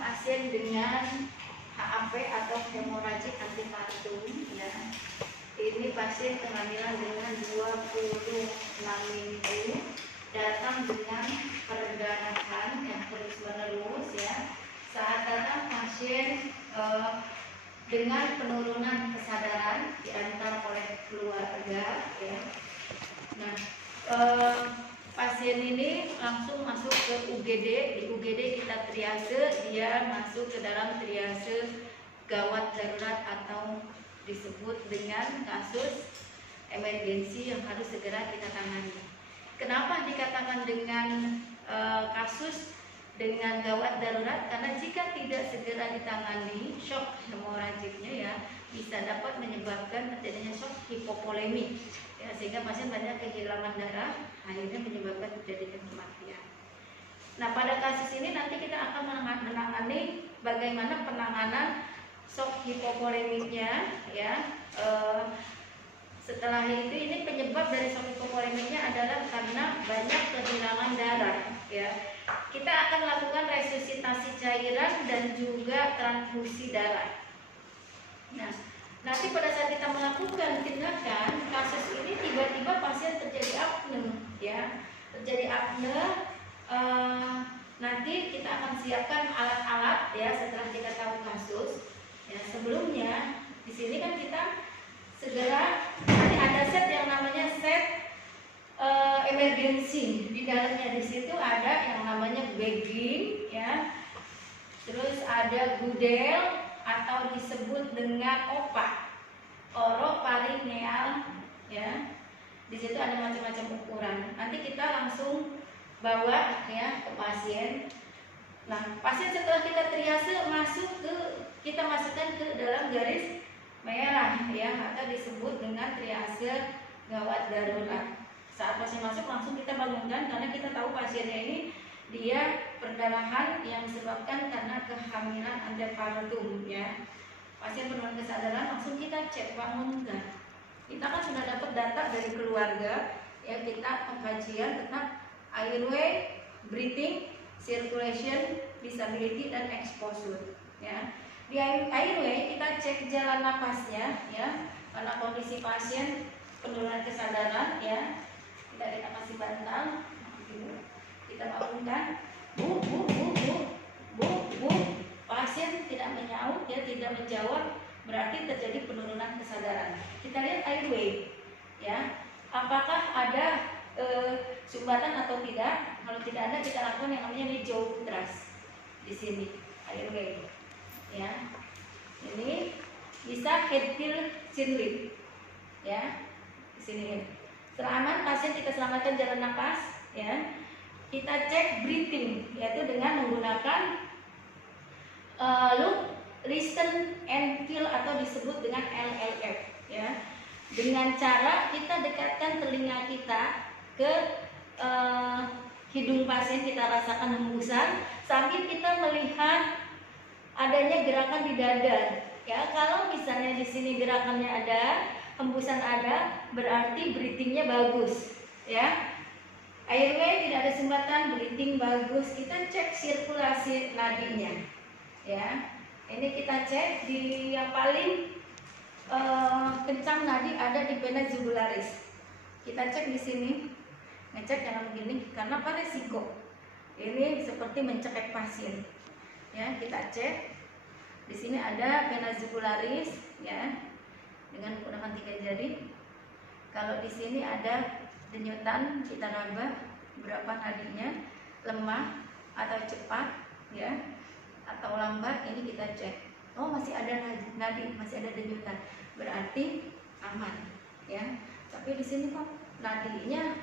pasien dengan HAP atau hemoragik antipartum ya. Ini pasien kehamilan dengan 26 minggu, datang dengan perdarahan yang terus menerus ya. Saat datang pasien dengan penurunan kesadaran diantar oleh keluarga ya. Nah, pasien ini langsung masuk ke UGD. Di UGD kita triase, dia masuk ke dalam triase gawat darurat atau disebut dengan kasus emergensi yang harus segera kita tangani. Kenapa dikatakan dengan kasus dengan gawat darurat? Karena jika tidak segera ditangani, shock hemoragiknya ya bisa dapat menyebabkan terjadinya shock hipovolemik ya, sehingga pasien banyak kehilangan darah, akhirnya menyebabkan terjadinya kematian. Nah, pada kasus ini nanti kita akan menangani bagaimana penanganan shock hipovolemiknya ya. Setelah itu, ini penyebab dari shock hipovolemiknya adalah karena banyak kehilangan darah ya. Kita akan lakukan resusitasi cairan dan juga transfusi darah. Nah, nanti pada saat kita melakukan tindakan kasus ini, tiba-tiba pasien terjadi apne ya, terjadi apne. Nanti kita akan siapkan alat-alat ya setelah kita tahu kasus ya. Sebelumnya di sini kan kita segera nanti ada set yang namanya set emergency. Di dalamnya di situ ada yang namanya bagging ya, terus ada gudel atau disebut dengan OPA, oropharyngeal ya. Di situ ada macam-macam ukuran. Nanti kita langsung bawa ya ke pasien. Nah, pasien setelah kita triase kita masukkan ke dalam garis merah ya, atau disebut dengan triase gawat darurat. Saat pasien masuk langsung kita bangunkan, karena kita tahu pasiennya ini dia perdarahan yang disebabkan karena kehamilan antepartum ya. Pasien penurunan kesadaran langsung kita cek, bangunkan. Kita kan sudah dapat data dari keluarga ya, kita pengkajian tentang airway, breathing, circulation, disability, dan exposure ya. Di airway kita cek jalan napasnya ya, karena kondisi pasien penurunan kesadaran ya. Kita kasih bantal, kita bangunkan, bu, pasien tidak menyaut ya, tidak menjawab, berarti terjadi penurunan kesadaran. Kita lihat airway ya, apakah ada sumbatan atau tidak. Kalau tidak ada, kita lakukan yang namanya jaw thrust di sini airway ya. Ini bisa head till chin lift ya, di sini. Setelah aman, pasien kita selamatkan jalan nafas ya. Kita cek breathing, yaitu dengan menggunakan look, listen, and feel atau disebut dengan LLF ya. Dengan cara kita dekatkan telinga kita ke hidung pasien, kita rasakan hembusan sambil kita melihat adanya gerakan di dada ya. Kalau misalnya di sini gerakannya ada, hembusan ada, berarti breathingnya bagus ya. Airway tidak ada sumbatan, breathing bagus. Kita cek sirkulasi nadinya ya. Ini kita cek di yang paling kencang nadi ada di vena jugularis. Kita cek di sini, ngecek jangan begini, karena apa, resiko. Ini seperti mencekik pasien ya. Kita cek di sini ada vena jugularis ya, dengan menggunakan 3 jari. Kalau di sini ada denyutan, kita raba berapa nadinya, lemah atau cepat ya, atau lambat. Ini kita cek. Oh, masih ada nadi, masih ada denyutan, berarti aman ya. Tapi di sini kok nadinya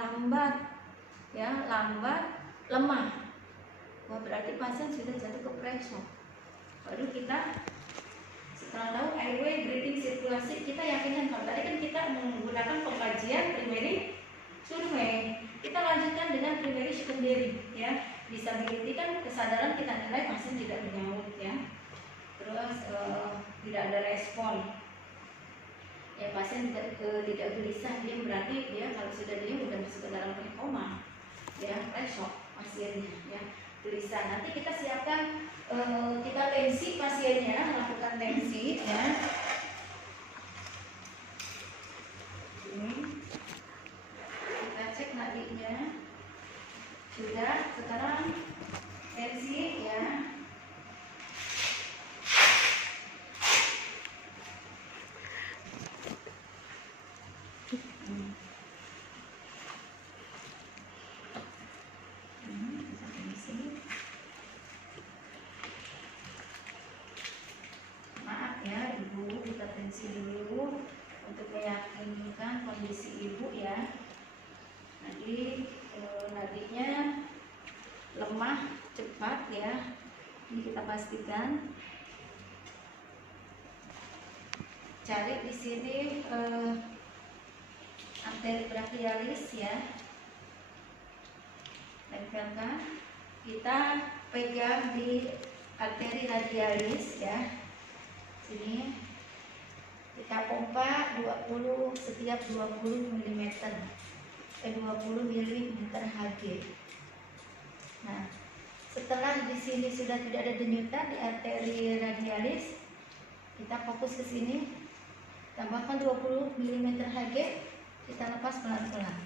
lambat ya, lemah. Wah, berarti pasien sudah jatuh ke pressure. Baru kita setelah tahu airway, breathing, sirkulasi, kita yakinkan. Kalau tadi kan kita menggunakan pengkajian primary survei, kita lanjutkan dengan primary secondary ya. Disability kan kesadaran kita nilai pasien tidak menyaut ya, terus tidak ada respon ya, pasien tidak gelisah, dia berarti dia kalau sudah dia sudah masuk ke dalam koma ya, shock pasiennya ya. tulisan. Nanti kita siapkan, kita tensi pasiennya, lakukan tensi ya. Ini kita cek nadinya sudah. Sekarang tensi ya. Maaf ya Ibu, kita tensi dulu untuk meyakinkan kondisi Ibu ya. Jadi nadinya lemah cepat ya. Ini kita pastikan. Cari di sini arteri brachialis ya. Tempelkan. Kita pegang di arteri radialis ya. Sini kita pompa 20 setiap 20 mm 20 mm Hg. Nah, setelah di sini sudah tidak ada denyutan di arteri radialis, kita fokus ke sini, tambahkan 20 mm Hg, kita lepas pelan-pelan.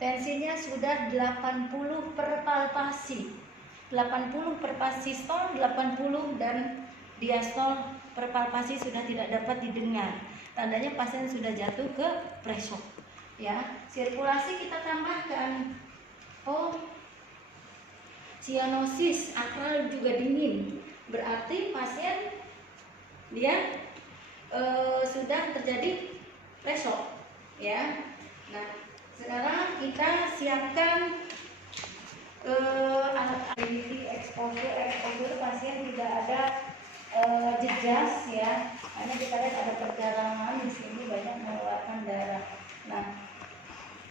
Tensinya sudah 80 per palpasi. 80 per sistol, 80 dan diastol per palpasi sudah tidak dapat didengar. Tandanya pasien sudah jatuh ke presok. Ya, sirkulasi kita tambahkan. Oh, sianosis akral juga dingin. Berarti pasien dia sudah terjadi presok. Ya. Nah, sekarang kita siapkan alat exposure pasien tidak ada jejas ya, hanya kita lihat ada perdarahan di sini, banyak mengeluarkan darah. Nah,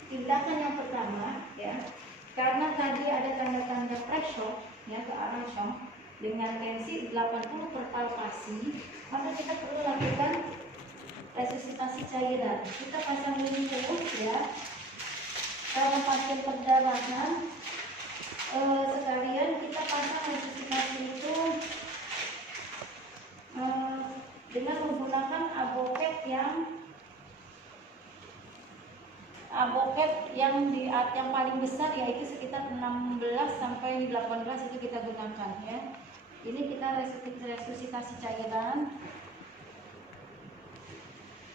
tindakan yang pertama ya, karena tadi ada tanda-tanda pressure ya ke arah shock dengan tensi 80 per palpasi, maka kita perlu lakukan resusitasi cairan. Kita pasang lumpur ya, karena pasien perdarahan. Sekalian kita pasang resusitasi itu dengan menggunakan aboket yang paling besar, yaitu sekitar 16 sampai 18 itu kita gunakan ya. Ini kita resusitasi cairan.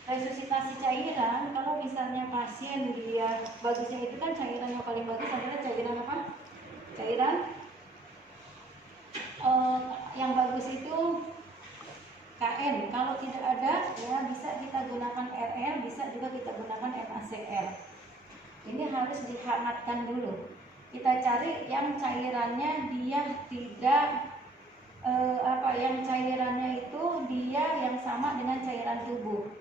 Resusitasi cairan, kalau misalnya pasien dia bagusnya itu kan cairan yang paling bagus adalah cairan apa? Cairan yang bagus itu KN. Kalau tidak ada ya bisa kita gunakan RL, bisa juga kita gunakan NaCl. Ini harus dihangatkan dulu. Kita cari yang cairannya dia tidak yang cairannya itu dia yang sama dengan cairan tubuh.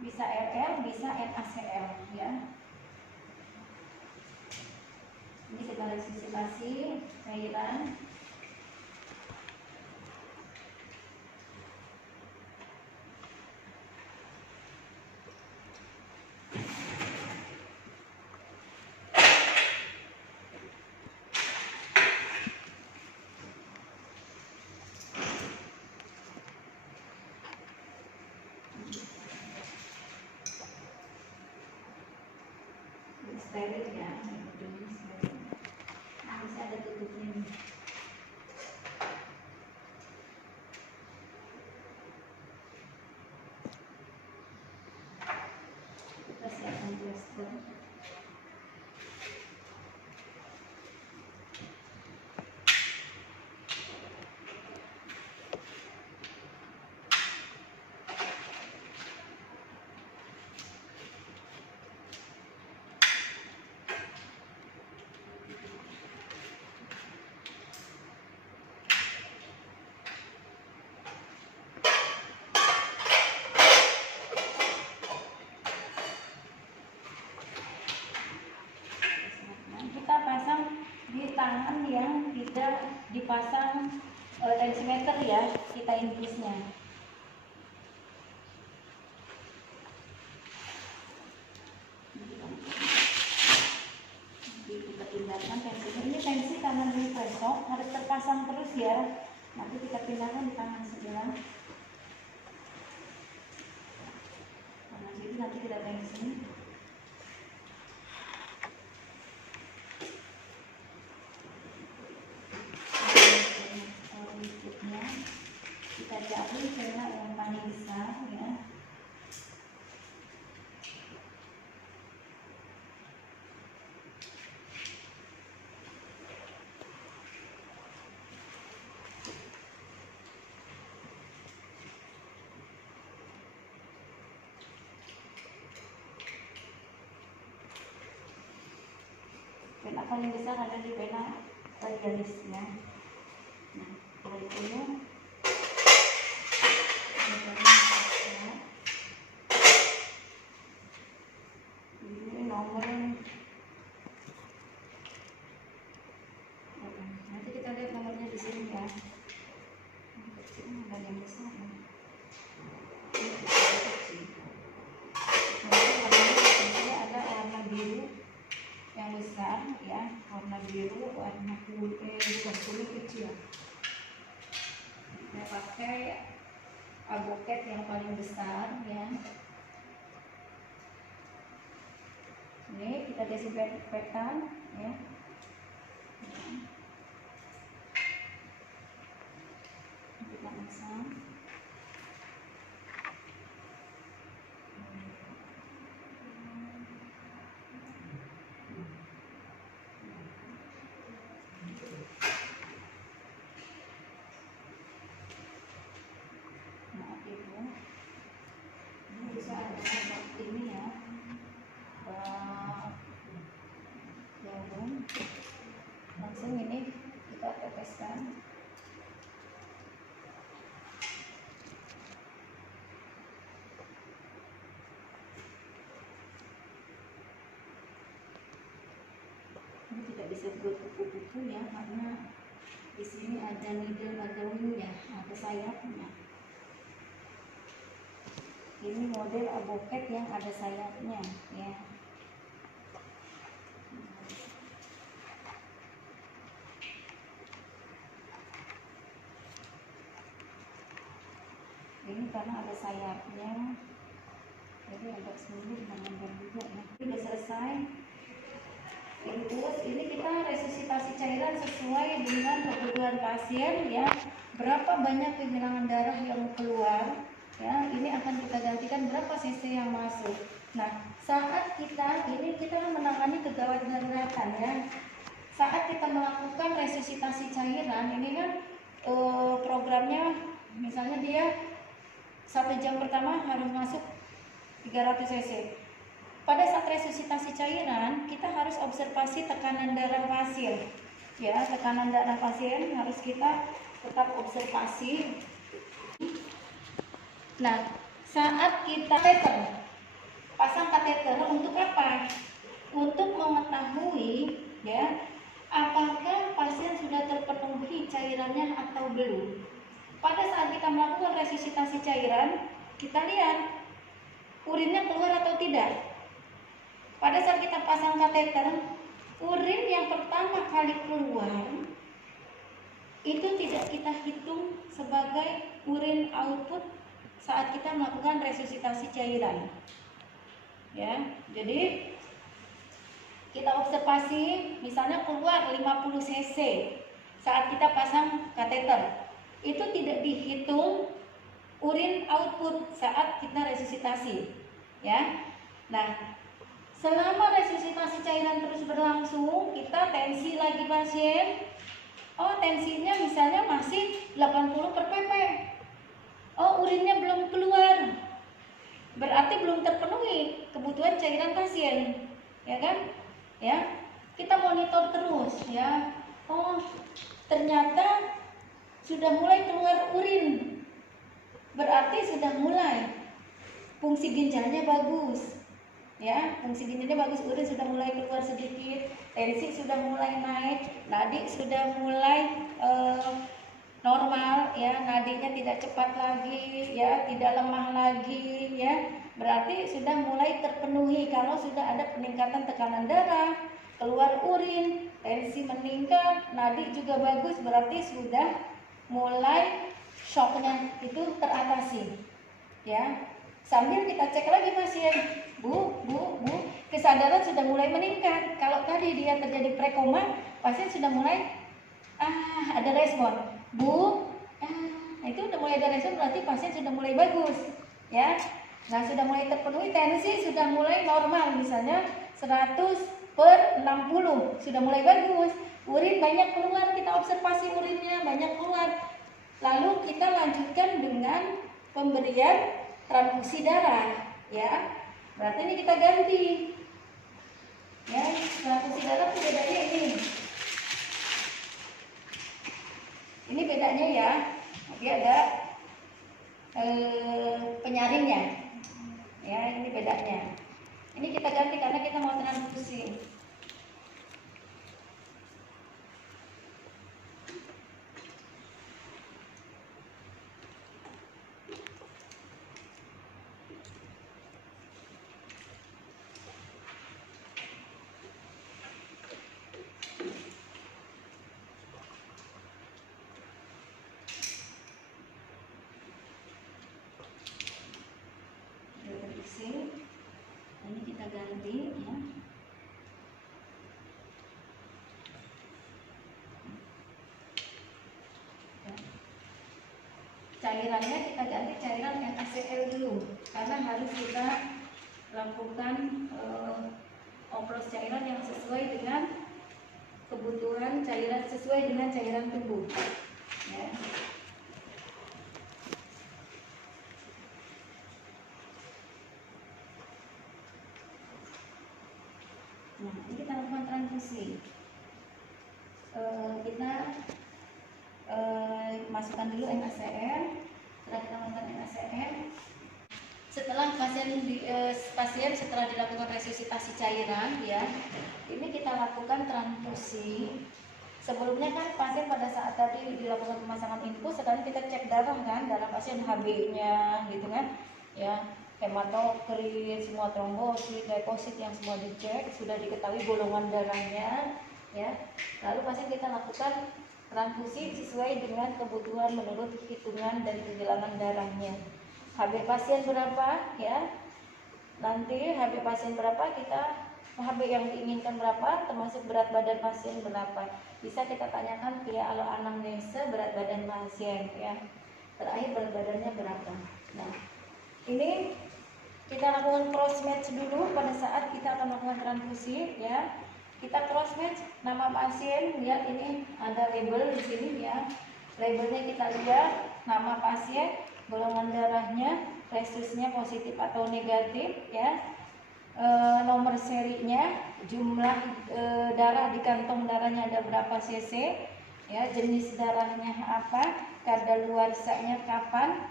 Bisa RL, bisa NaCl ya. Ini kita resusitasi cairan. Steril ya. Harus ada tutupnya. Kita siapkan plaster. Tangan yang tidak dipasang tensimeter ya, kita infusnya. Kita pindahkan tensinya. Ini tensi kanan refleksok harus terpasang terus ya. Nanti kita pindahkan di tangan sebelah. Nah, jadi nanti kita tensi. Berikutnya kita cari cairan yang paling besar ya. Pena paling besar ada di pena radialisnya. Nah, berikutnya ini nomor. Nanti kita lihat nomornya di sini ya. Ini ada yang besar ya. Nanti ada warna biru yang besar ya, warna biru, warna kuning, kuning kecil. Saya pakai avokat yang paling besar ya. Ini kita desinfektan ya. Kita pasang. Langsung ini kita teteskan. Ini tidak bisa buat kupu-kupu ya, karena di sini ada needle, ada wingnya, ada sayapnya. Ini model avokat yang ada sayapnya ya. Ini karena ada sayapnya, jadi agak sulit mengambil juga ya. Ini sudah selesai. Terus ini kita resusitasi cairan sesuai dengan kebutuhan pasien ya. Berapa banyak kehilangan darah yang keluar ya, ini akan kita gantikan berapa cc yang masuk. Nah, saat kita menangani kegawat daruratan ya. Saat kita melakukan resusitasi cairan, ini kan programnya misalnya dia 1 jam pertama harus masuk 300 cc. Pada saat resusitasi cairan, kita harus observasi tekanan darah pasien. Ya, tekanan darah pasien harus kita tetap observasi. Nah, saat kita pasang kateter untuk apa? Untuk mengetahui ya, apakah pasien sudah terpenuhi cairannya atau belum. Pada saat kita melakukan resusitasi cairan, kita lihat urinnya keluar atau tidak. Pada saat kita pasang kateter, urin yang pertama kali keluar itu tidak kita hitung sebagai urin output saat kita melakukan resusitasi cairan. Ya, jadi kita observasi misalnya keluar 50 cc saat kita pasang kateter. Itu tidak dihitung urin output saat kita resusitasi. Ya. Nah, selama resusitasi cairan terus berlangsung, kita tensi lagi pasien. Oh, tensinya misalnya masih 80 per pp. Oh, urinnya belum keluar. Berarti belum terpenuhi kebutuhan cairan pasien. Ya kan? Ya. Kita monitor terus ya. Oh, ternyata sudah mulai keluar urin. Berarti sudah mulai fungsi ginjalnya bagus. Ya, fungsi ginjalnya bagus, urin sudah mulai keluar sedikit, tensi sudah mulai naik, nadi sudah mulai normal, ya, nadinya tidak cepat lagi, ya, tidak lemah lagi, ya, berarti sudah mulai terpenuhi. Kalau sudah ada peningkatan tekanan darah, keluar urin, tensi meningkat, nadi juga bagus, berarti sudah mulai shocknya itu teratasi. Ya, sambil kita cek lagi pasien, bu, kesadaran sudah mulai meningkat. Kalau tadi dia terjadi prekoma, pasien sudah mulai ada respon, bu, itu udah mulai ada respon, berarti pasien sudah mulai bagus, ya. Nah, sudah mulai terpenuhi, tensi sudah mulai normal, misalnya 100/60, sudah mulai bagus, urin banyak keluar, kita observasi urinnya banyak keluar. Lalu kita lanjutkan dengan pemberian transfusi darah, ya. Berarti ini kita ganti, ya. Transfusi darah itu bedanya ini. Ini bedanya ya, nanti ada penyaringnya, ya. Ini bedanya. Ini kita ganti karena kita mau transfusi. Ini kita ganti, ya. Cairannya kita ganti cairan NaCl dulu, karena harus kita lakukan oplos cairan yang sesuai dengan kebutuhan cairan, sesuai dengan cairan tubuh, ya. Nah, ini kita lakukan transfusi. Kita masukkan dulu NaCl. Setelah kita masukkan NaCl, setelah pasien setelah dilakukan resusitasi cairan, ya, ini kita lakukan transfusi. Sebelumnya kan pasien pada saat tadi dilakukan pemasangan infus, sekarang kita cek darah kan, darah pasien Hb-nya, gitu kan, ya, hematokrit, semua trombosit, leukosit yang semua dicek, sudah diketahui golongan darahnya, ya. Lalu pasien kita lakukan transfusi sesuai dengan kebutuhan menurut hitungan dan kehilangan darahnya. Hb pasien berapa, ya? Nanti Hb pasien berapa, kita Hb yang diinginkan berapa, termasuk berat badan pasien berapa. Bisa kita tanyakan via anamnese berat badan pasien, ya. Terakhir berat badannya berapa. Nah, ini kita lakukan cross match dulu pada saat kita akan melakukan transfusi, ya. Kita cross match nama pasien, ya, ini ada label di sini, ya. Labelnya kita lihat nama pasien, golongan darahnya, resusnya positif atau negatif, ya. Nomor serinya, jumlah darah di kantong darahnya ada berapa cc, ya, jenis darahnya apa, kadaluarsanya kapan,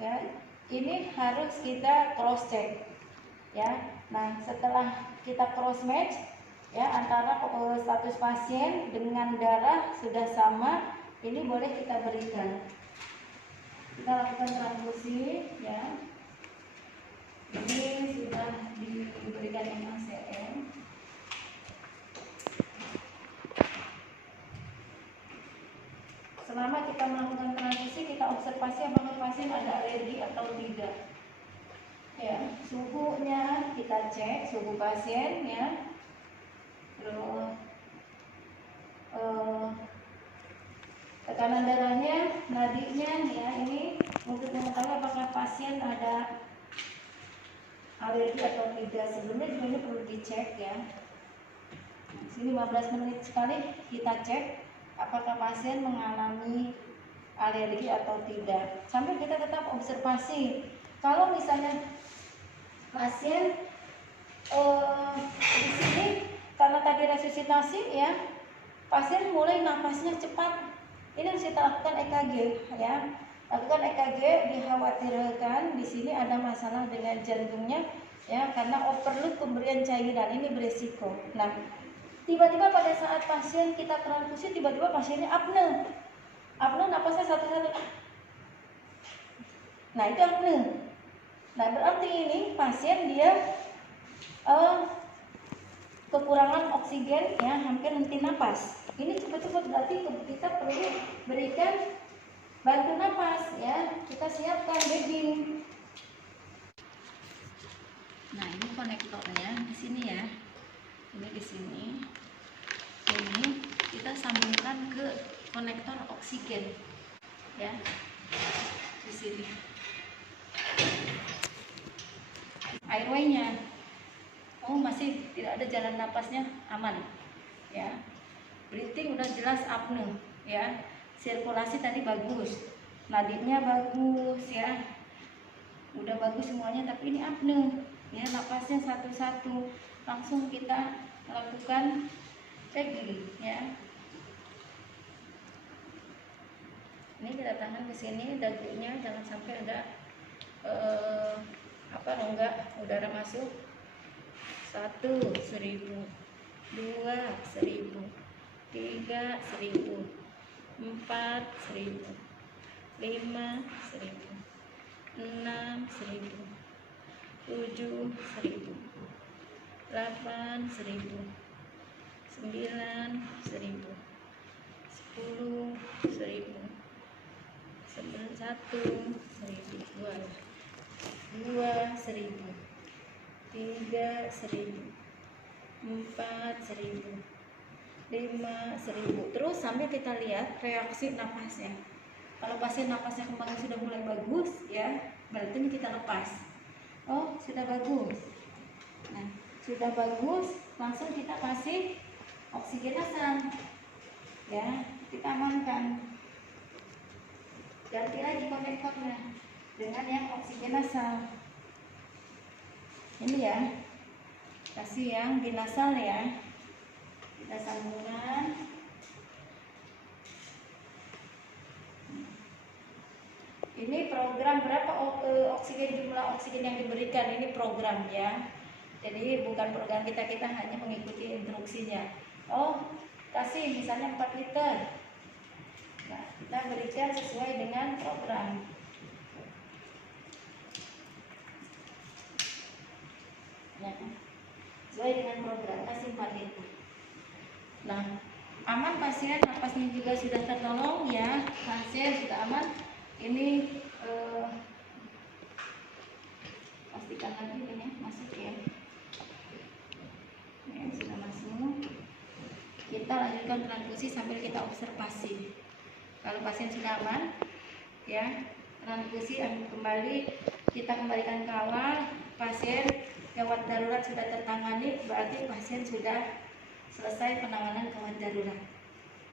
ya. Ini harus kita cross check, ya. Nah, setelah kita cross match, ya, antara status pasien dengan darah sudah sama, ini boleh kita berikan. Kita lakukan transfusi, ya. Ini sudah diberikan NaCl. Selama kita melakukan transfusi, kita observasi apakah pasien ada alergi atau tidak. Ya, suhunya kita cek suhu pasien, ya. Terus tekanan darahnya, nadinya, ya, ini untuk mengetahui apakah pasien ada alergi atau tidak. Sebelumnya juga ini perlu dicek, ya. Nah, sini 15 menit sekali kita cek apakah pasien mengalami alergi atau tidak. Sambil kita tetap observasi. Kalau misalnya pasien di sini karena tadi resusitasi, ya, pasien mulai napasnya cepat, ini harus kita lakukan EKG, ya. Lakukan EKG, dikhawatirkan di sini ada masalah dengan jantungnya, ya, karena overload pemberian cairan ini beresiko. Nah, tiba-tiba pada saat pasien kita transfusi, tiba-tiba pasiennya apne napasnya satu-satu. Nah, itu apne. Nah, berarti ini pasien dia kekurangan oksigen ya, hampir henti napas. Ini cepat-cepat berarti kita perlu berikan bantu napas ya. Kita siapkan bedding. Nah, ini konektornya di sini ya. Ini di sini. Ini kita sambungkan ke konektor oksigen ya. Di sini. Airway-nya. Oh, masih tidak ada jalan napasnya, aman ya. Breathing udah jelas apne ya. Sirkulasi tadi bagus, nadinya bagus ya, udah bagus semuanya, tapi ini apne ya, napasnya satu-satu. Langsung kita lakukan pegging ya. Ini kedatangan ke sini, dagunya jangan sampai ada rongga udara masuk. 1, 1000, 2, 1000, 3, 1000, 4, 1000, 5, 1000, 6, 1000, 7, 1000, 8, 1000, 9, 1000, 10, 1000, 1, 1000, 2, 1000, 3, 1000, 4, 1000, 5, 1000. Terus sambil kita lihat reaksi napasnya. Kalau pasien napasnya kembali sudah mulai bagus ya, berarti ini kita lepas. Oh, sudah bagus. Nah, sudah bagus, langsung kita kasih oksigenase ya, kita amankan. Ganti lagi konektornya dengan yang oksigenase. Ini ya, kasih yang dinasal ya, kita sambungkan. Ini program berapa oksigen, jumlah oksigen yang diberikan, ini program ya. Jadi bukan program kita hanya mengikuti instruksinya. Oh, kasih misalnya 4 liter. Nah, kita berikan sesuai dengan program. Nah, sesuai dengan program, kasih 4 liter. Nah, aman pasien, napasnya juga sudah tertolong ya, pasien sudah aman. Ini pastikan lagi ini masuk ya. Ya, sudah masuk. Kita lanjutkan transfusi sambil kita observasi. Kalau pasien sudah aman ya, transfusi kembali, kita kembalikan ke awal. Pasien gawat darurat sudah tertangani, berarti pasien sudah selesai penanganan gawat darurat.